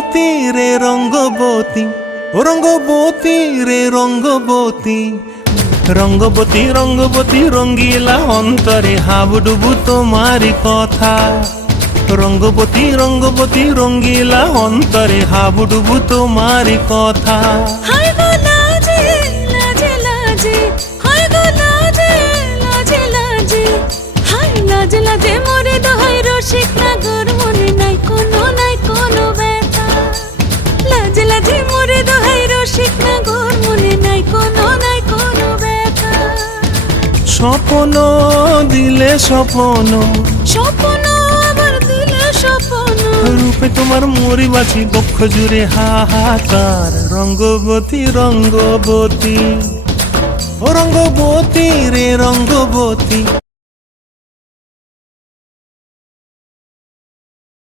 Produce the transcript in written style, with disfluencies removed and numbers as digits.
রঙ্গবতী রে রঙ্গবতী, ও রঙ্গবতী রে রঙ্গবতী, রঙ্গবতী রঙ্গবতী রঙ্গিলা অন্তরে হাবুডুবু তোমারি কথা। রঙ্গবতী রঙ্গবতী রঙ্গিলা অন্তরে হাবুডুবু তোমারি কথা। হায় গো লাজে লাজে লাজে, হায় গো লাজে লাজে লাজে, হায় লাজে লাজে মোরে দোহাই রসিক নাগর মনে নাই কোনো ব্যথা। লাজে লাজে মোরে দোহাই রসিক নাগর মনে নাই কোনো ব্যথা। স্বপ্ন দিলে স্বপ্ন, স্বপ্ন আবার দিলে স্বপ্ন, রূপে তোমার মরি বাছি বক্ষ জুড়ে হাহাকার। রঙ্গবতী রঙ্গবতী, ও রঙ্গবতী রে রঙ্গবতী।